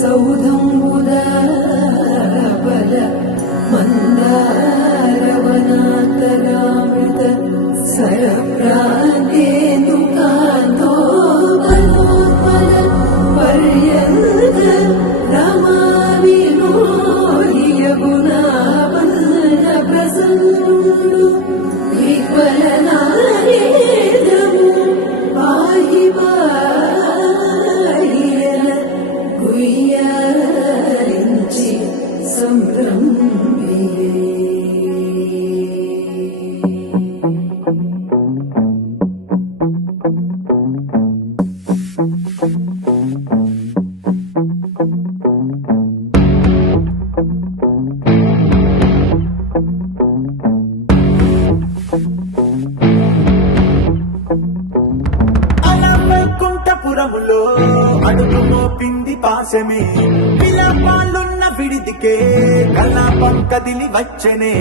సౌధంబుల బల మందారవనాతరామృత సరప్రాంతేందుకాంతో బలోత్పల పర్యంత రమా వినోహియగుణావంద ప్రసన్నుడు విఫలనారేదము పాహి గుయ్యారించి సంభ్రమే. వైకుంఠపురములో అడుగు మోపింది పాశమే, విలాపాలున్న విడిదికే కలాపం కదిలి వచ్చనే.